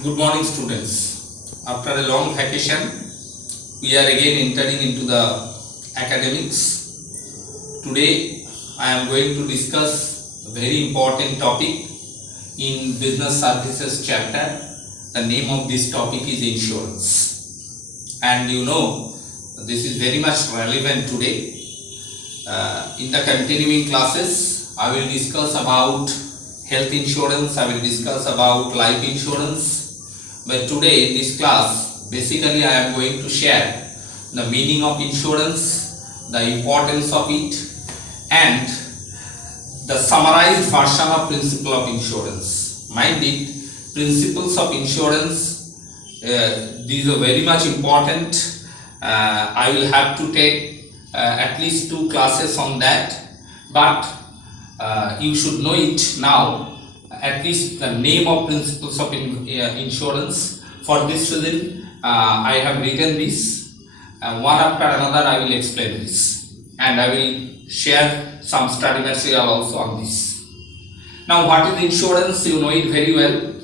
Good morning, students. After a long vacation, we are again entering into the academics. Today, I am going to discuss a very important topic in Business Services chapter. The name of this topic is insurance. And you know, this is very much relevant today. In the continuing classes, I will discuss about health insurance, I will discuss about life insurance. But today in this class, basically I am going to share the meaning of insurance, the importance of it, and the summarized version of principle of insurance. Mind it, principles of insurance, these are very much important. I will have to take at least 2 classes on that, but you should know it now, at least the name of principles of insurance. For this reason, I have written this. One after another I will explain this, and I will share some study material also on this. Now, what is insurance? You know it very well.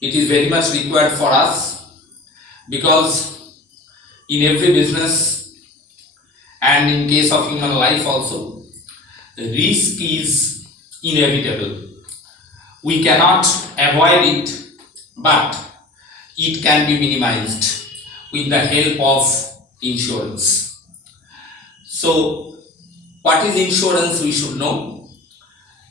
It is very much required for us, because in every business and in case of human life also, the risk is inevitable. We cannot avoid it, but it can be minimized with the help of insurance. So, what is insurance? We should know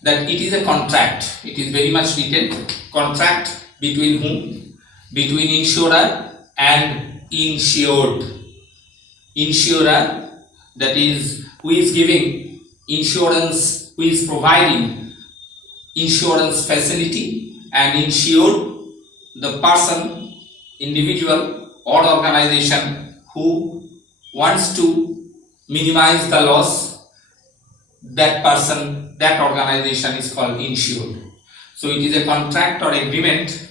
that it is a contract. It is very much written. Contract between whom? Between insurer and insured. Insurer, that is, who is giving insurance, who is providing insurance facility, and insured, the person, individual or organization who wants to minimize the loss, that person, that organization is called insured. So it is a contract or agreement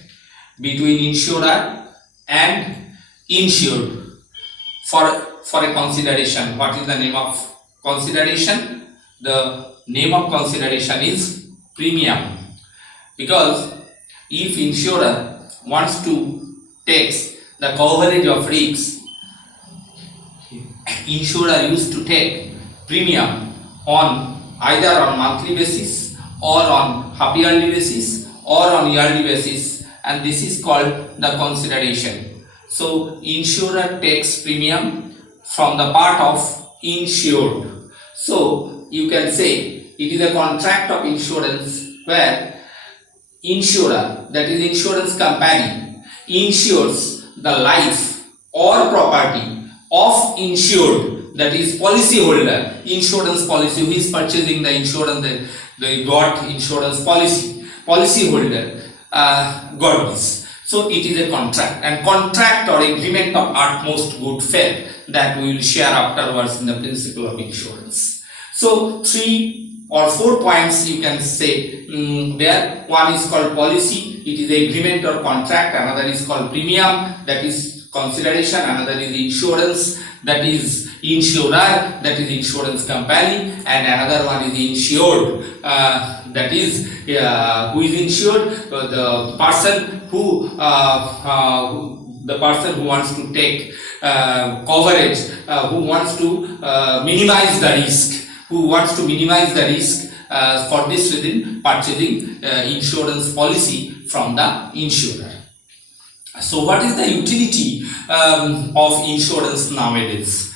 between insurer and insured for a consideration. What is the name of consideration? The name of consideration is premium. Because if insurer wants to take the coverage of risks, insurer used to take premium on either on monthly basis or on half yearly basis or on yearly basis, and this is called the consideration. So insurer takes premium from the part of insured. So you can say it is a contract of insurance where insurer, that is insurance company, insures the life or property of insured, that is policyholder, insurance policy, who is purchasing the insurance, they got insurance policyholder got this. So it is a contract, and contract or agreement of utmost good faith that we will share afterwards in the principle of insurance. So 3 or 4 points you can say there. One is called policy, it is agreement or contract. Another is called premium, that is consideration. Another is insurance, that is insurer, that is insurance company. And another one is insured, that is who is insured? The person who wants to take coverage, who wants to minimize the risk, for this reason purchasing insurance policy from the insurer. So what is the utility of insurance nowadays?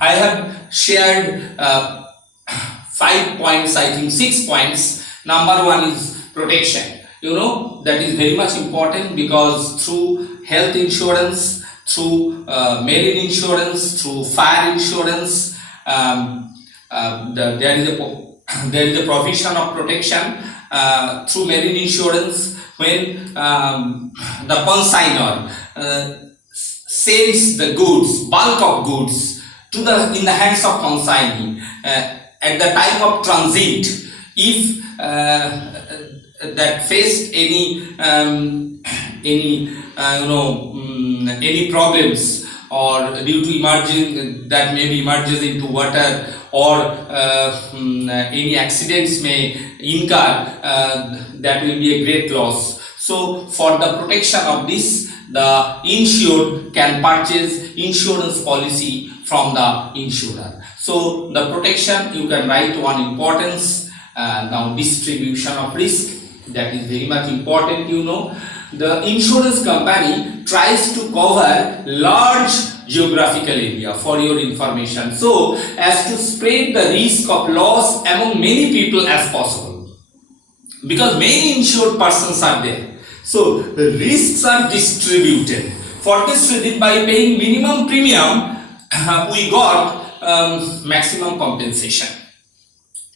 I have shared 5 points, I think 6 points. Number 1 is protection. You know, that is very much important, because through health insurance, through marine insurance, through fire insurance, there is a provision of protection through marine insurance. When the consignor sells the goods, bulk of goods, in the hands of consignee, at the time of transit, if that faced any problems, or due to emerging, that maybe emerges into water, or any accidents may incur, that will be a great loss. So for the protection of this, the insured can purchase insurance policy from the insurer. So the protection, you can write one importance. Now distribution of risk, that is very much important. You know, the insurance company tries to cover large geographical area, for your information, so as to spread the risk of loss among many people as possible, because many insured persons are there. So the risks are distributed. For this reason, by paying minimum premium, we got maximum compensation.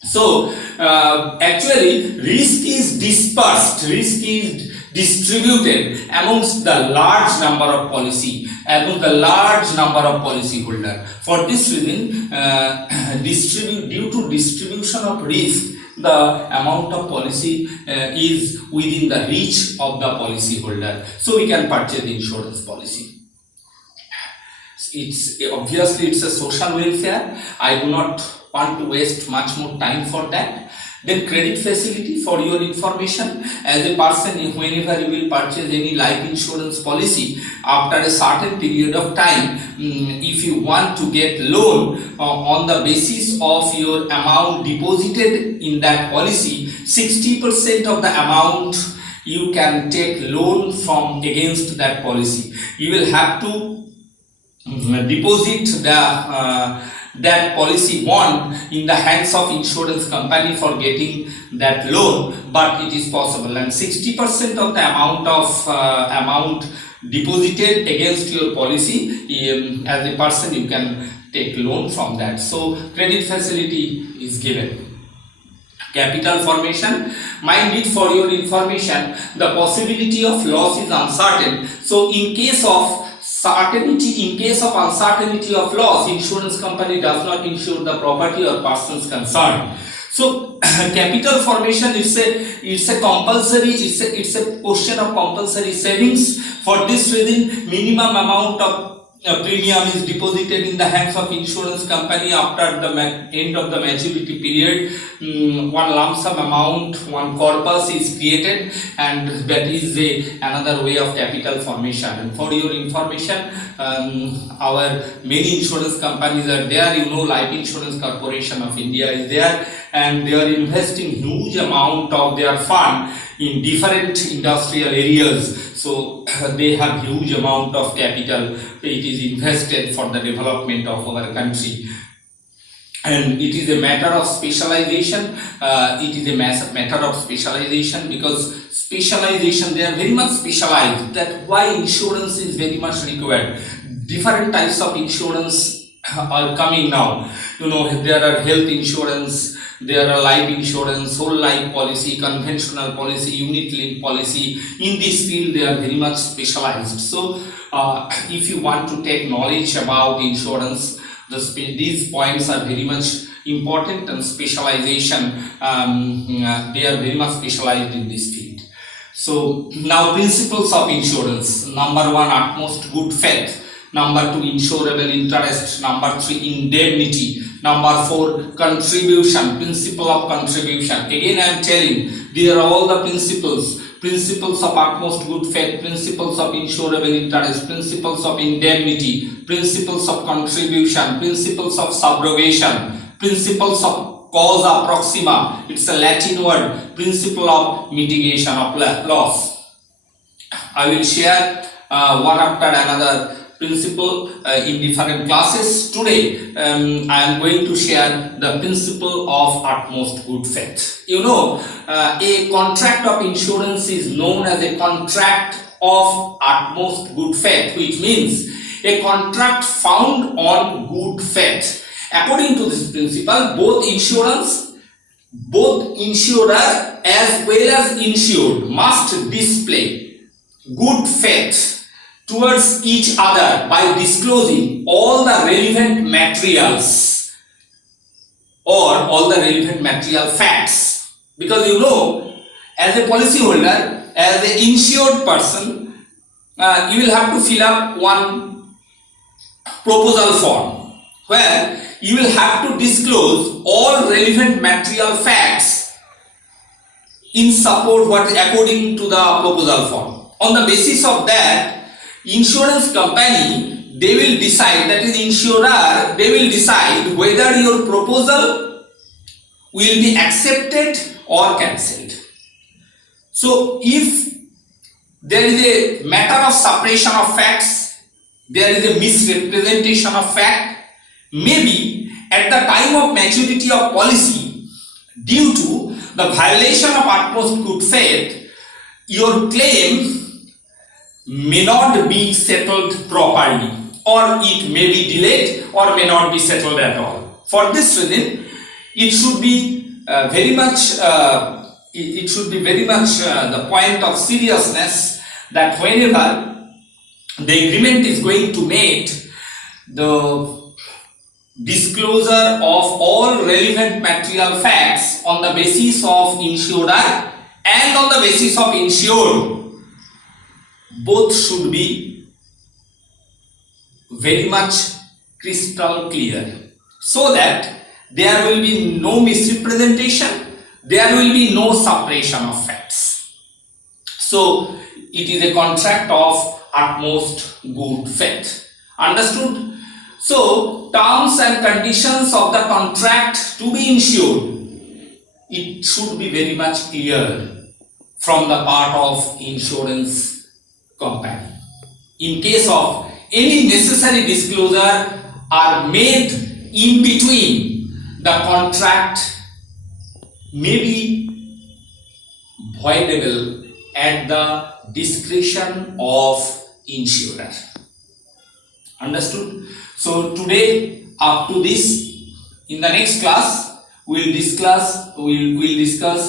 So actually risk is dispersed, risk is distributed amongst the large number of policy, among the large number of policy holder. For this reason, due to distribution of risk, the amount of policy is within the reach of the policy holder, so we can purchase the insurance policy. It's obviously it's a social welfare. I do not want to waste much more time for that. Then credit facility, for your information, as a person, whenever you will purchase any life insurance policy, after a certain period of time, if you want to get loan on the basis of your amount deposited in that policy, 60% of the amount you can take loan from against that policy. You will have to deposit that policy bond in the hands of insurance company for getting that loan, but it is possible, and 60% of the amount deposited against your policy, as a person you can take loan from that. So credit facility is given. Capital formation, mind it, for your information, the possibility of loss is uncertain. So in case of uncertainty of loss, insurance company does not insure the property or persons concerned. So capital formation, it's a compulsory, it's a question of compulsory savings. For this reason, minimum amount of premium is deposited in the hands of insurance company. After the end of the maturity period, one lump sum amount, one corpus is created, and that is another way of capital formation. And for your information, our many insurance companies are there. You know, Life Insurance Corporation of India is there, and they are investing huge amount of their fund in different industrial areas. So they have huge amount of capital. It is invested for the development of our country, and it is a matter of specialization. Because specialization, they are very much specialized. That why insurance is very much required. Different types of insurance are coming now. You know, there are health insurance, there are life insurance, whole life policy, conventional policy, unit linked policy. In this field, they are very much specialized. So if you want to take knowledge about insurance, these points are very much important, and specialization, they are very much specialized in this field. So now, principles of insurance. Number one, utmost good faith. Number two, insurable interest. Number three, indemnity. Number four, contribution, principle of contribution. Again, I am telling, these are all the principles. Principles of utmost good faith, principles of insurable interest, principles of indemnity, principles of contribution, principles of subrogation, principles of causa proxima. It's a Latin word. Principle of mitigation of loss. I will share one after another principle in different classes. Today I am going to share the principle of utmost good faith. You know, a contract of insurance is known as a contract of utmost good faith, which means a contract found on good faith. According to this principle, both insurer as well as insured must display good faith towards each other by disclosing all the relevant materials or all the relevant material facts. Because you know, as a policyholder, as an insured person, you will have to fill up one proposal form where you will have to disclose all relevant material facts in support what according to the proposal form. On the basis of that, insurance company, they will decide, that is insurer, they will decide whether your proposal will be accepted or cancelled. So if there is a matter of suppression of facts, there is a misrepresentation of fact, maybe at the time of maturity of policy, due to the violation of utmost good faith, your claim may not be settled properly, or it may be delayed or may not be settled at all. For this reason, it should be very much the point of seriousness that whenever the agreement is going to make, the disclosure of all relevant material facts on the basis of insurer and on the basis of insured, both should be very much crystal clear, so that there will be no misrepresentation, there will be no suppression of facts. So it is a contract of utmost good faith. Understood? So terms and conditions of the contract to be insured, it should be very much clear from the part of insurance company. In case of any necessary disclosure are made in between, the contract may be voidable at the discretion of insurer. Understood? So today up to this, in the next class we'll discuss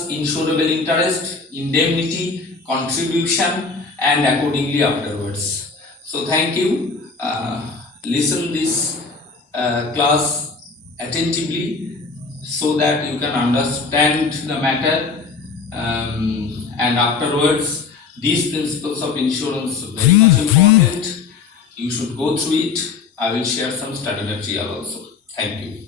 insurable interest, indemnity, contribution, and accordingly afterwards. So thank you. Listen this class attentively so that you can understand the matter, and afterwards these principles of insurance are very much important. You should go through it. I will share some study material also. Thank you.